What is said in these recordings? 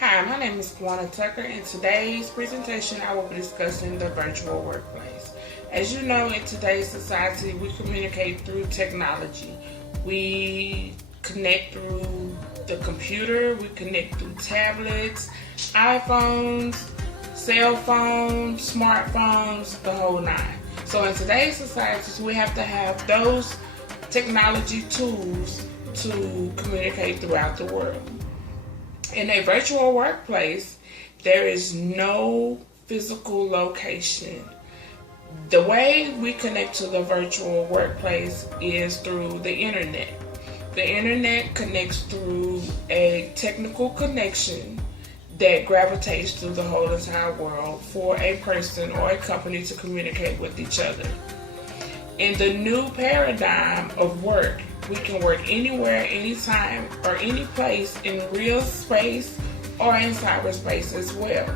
Hi, my name is Kwana Tucker. In today's presentation, I will be discussing the virtual workplace. As you know, in today's society, we communicate through technology. We connect through the computer, we connect through tablets, iPhones, cell phones, smartphones, the whole nine. So in today's society, we have to have those technology tools to communicate throughout the world. In a virtual workplace, there is no physical location. The way we connect to the virtual workplace is through the internet. The internet connects through a technical connection that gravitates through the whole entire world for a person or a company to communicate with each other. In the new paradigm of work, we can work anywhere, anytime, or any place in real space or in cyberspace as well.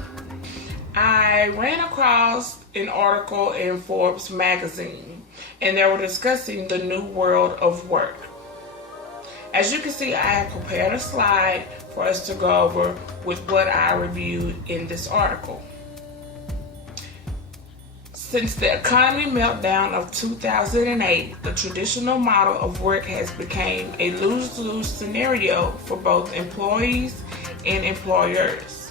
I ran across an article in Forbes magazine, and they were discussing the new world of work. As you can see, I have prepared a slide for us to go over with what I reviewed in this article. Since the economy meltdown of 2008, the traditional model of work has become a lose-lose scenario for both employees and employers.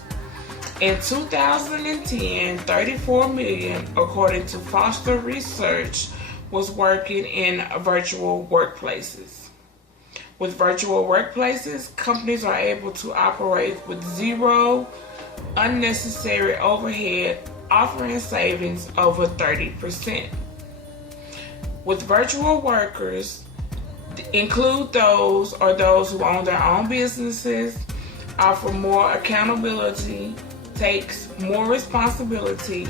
In 2010, 34 million, according to Foster Research, was working in virtual workplaces. With virtual workplaces, companies are able to operate with zero unnecessary overhead, offering savings over 30%. With virtual workers, include those who own their own businesses, offer more accountability, takes more responsibility,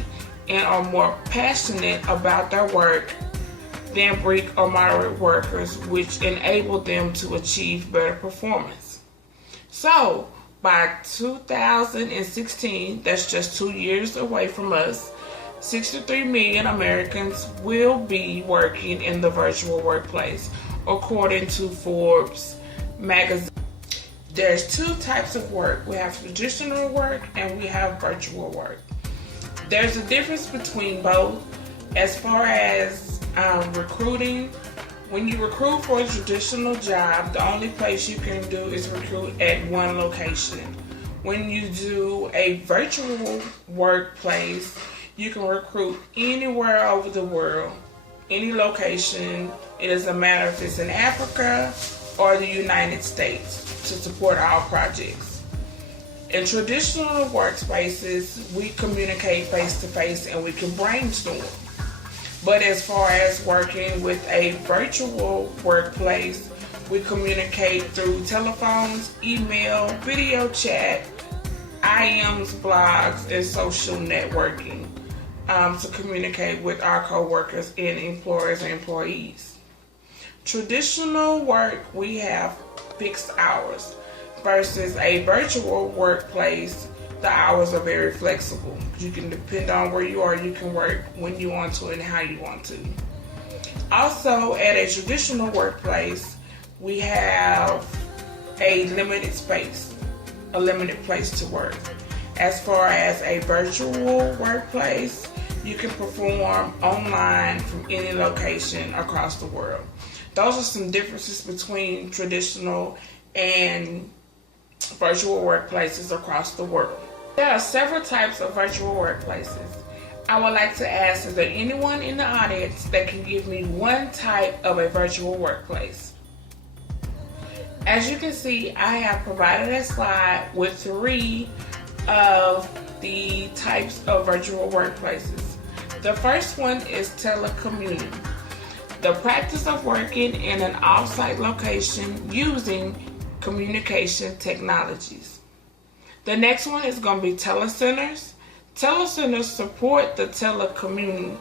and are more passionate about their work than brick or moderate workers, which enable them to achieve better performance. So, by 2016, that's just 2 years away from us, 63 million Americans will be working in the virtual workplace, according to Forbes magazine. There's two types of work. We have traditional work and we have virtual work. There's a difference between both as far as recruiting. When you recruit for a traditional job, the only place you can do is recruit at one location. When you do a virtual workplace, you can recruit anywhere over the world, any location. It doesn't matter if it's in Africa or the United States to support our projects. In traditional workspaces, we communicate face to face and we can brainstorm. But as far as working with a virtual workplace, we communicate through telephones, email, video chat, IMs, blogs, and social networking to communicate with our co-workers and employers and employees. Traditional work, we have fixed hours versus a virtual workplace. The hours are very flexible. You can depend on where you are. You can work when you want to and how you want to. Also, at a traditional workplace, we have a limited space, a limited place to work. As far as a virtual workplace, you can perform online from any location across the world. Those are some differences between traditional and virtual workplaces across the world. There are several types of virtual workplaces. I would like to ask, is there anyone in the audience that can give me one type of a virtual workplace? As you can see, I have provided a slide with 3 of the types of virtual workplaces. The first one is telecommuting, the practice of working in an off-site location using communication technologies. The next one is going to be telecenters. Telecenters support the telecommuting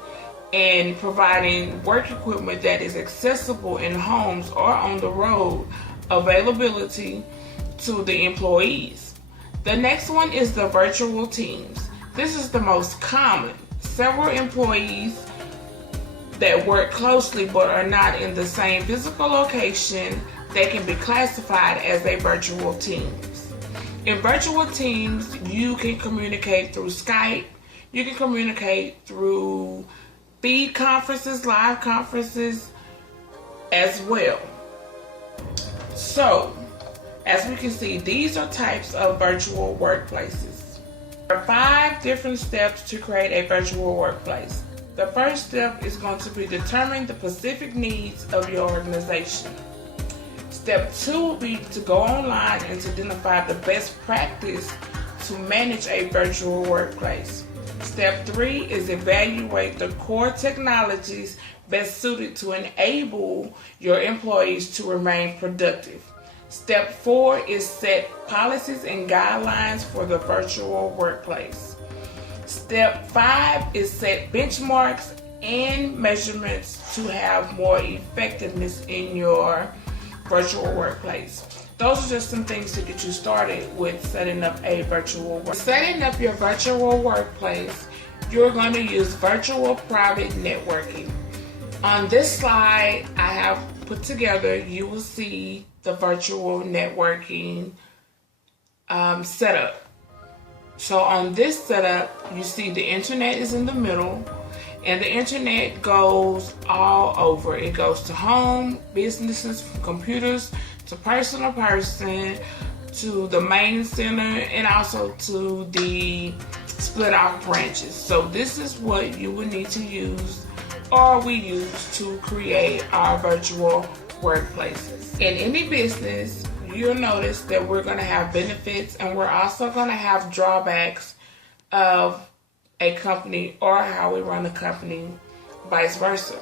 and providing work equipment that is accessible in homes or on the road, availability to the employees. The next one is the virtual teams. This is the most common. Several employees that work closely but are not in the same physical location, they can be classified as a virtual teams. In virtual teams, you can communicate through Skype. You can communicate through feed conferences, live conferences as well. So, as we can see, these are types of virtual workplaces. There are 5 different steps to create a virtual workplace. The first step is going to be determine the specific needs of your organization. Step 2 will be to go online and to identify the best practice to manage a virtual workplace. Step 3 is evaluate the core technologies best suited to enable your employees to remain productive. Step 4 is set policies and guidelines for the virtual workplace. Step 5 is set benchmarks and measurements to have more effectiveness in your virtual workplace. Those are just some things to get you started with setting up a virtual workplace. Setting up your virtual workplace, you're going to use virtual private networking. On this slide I have put together, you will see the virtual networking setup. So on this setup, you see the internet is in the middle, and the internet goes all over. It goes to home, businesses, from computers, to person, to the main center, and also to the split off branches. So this is what you will need to use, or we use, to create our virtual workplaces. In any business, you'll notice that we're going to have benefits, and we're also going to have drawbacks of a company or how we run a company, vice versa.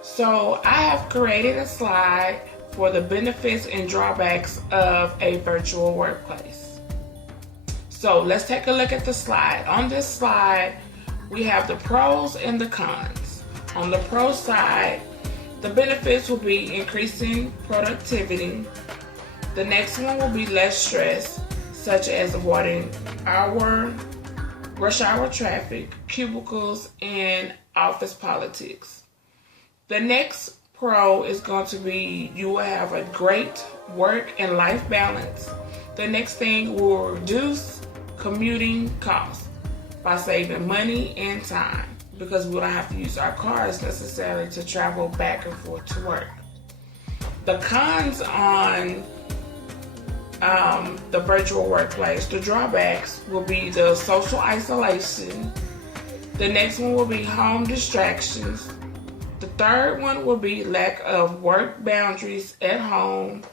So I have created a slide for the benefits and drawbacks of a virtual workplace. So let's take a look at the slide. On this slide, we have the pros and the cons. On the pro side, the benefits will be increasing productivity. The next one will be less stress, such as avoiding rush hour traffic, cubicles, and office politics. The next pro is going to be you will have a great work and life balance. The next thing will reduce commuting costs by saving money and time, because we don't have to use our cars necessarily to travel back and forth to work. The cons on the virtual workplace, the drawbacks will be the social isolation. The next one will be home distractions. The third one will be lack of work boundaries at home.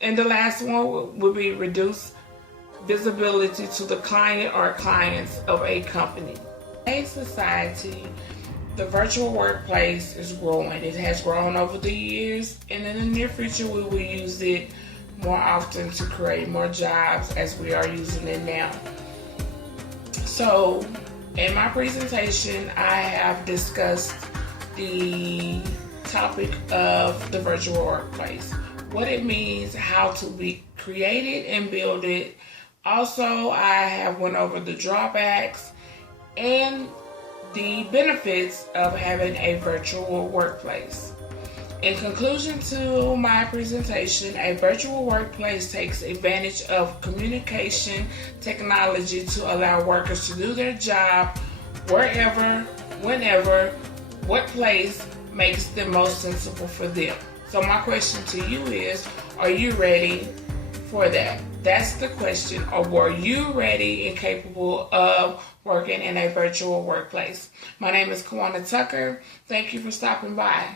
And the last one will be reduced visibility to the client or clients of a company. In society, the virtual workplace is growing. It has grown over the years, and in the near future we will use it more often to create more jobs as we are using it now. So in my presentation, I have discussed the topic of the virtual workplace, what it means, how to be created and build it. Also, I have went over the drawbacks and the benefits of having a virtual workplace. In conclusion to my presentation, a virtual workplace takes advantage of communication technology to allow workers to do their job wherever, whenever, what place makes the most sensible for them. So my question to you is, are you ready for that? That's the question. Or were you ready and capable of working in a virtual workplace? My name is Kawana Tucker. Thank you for stopping by.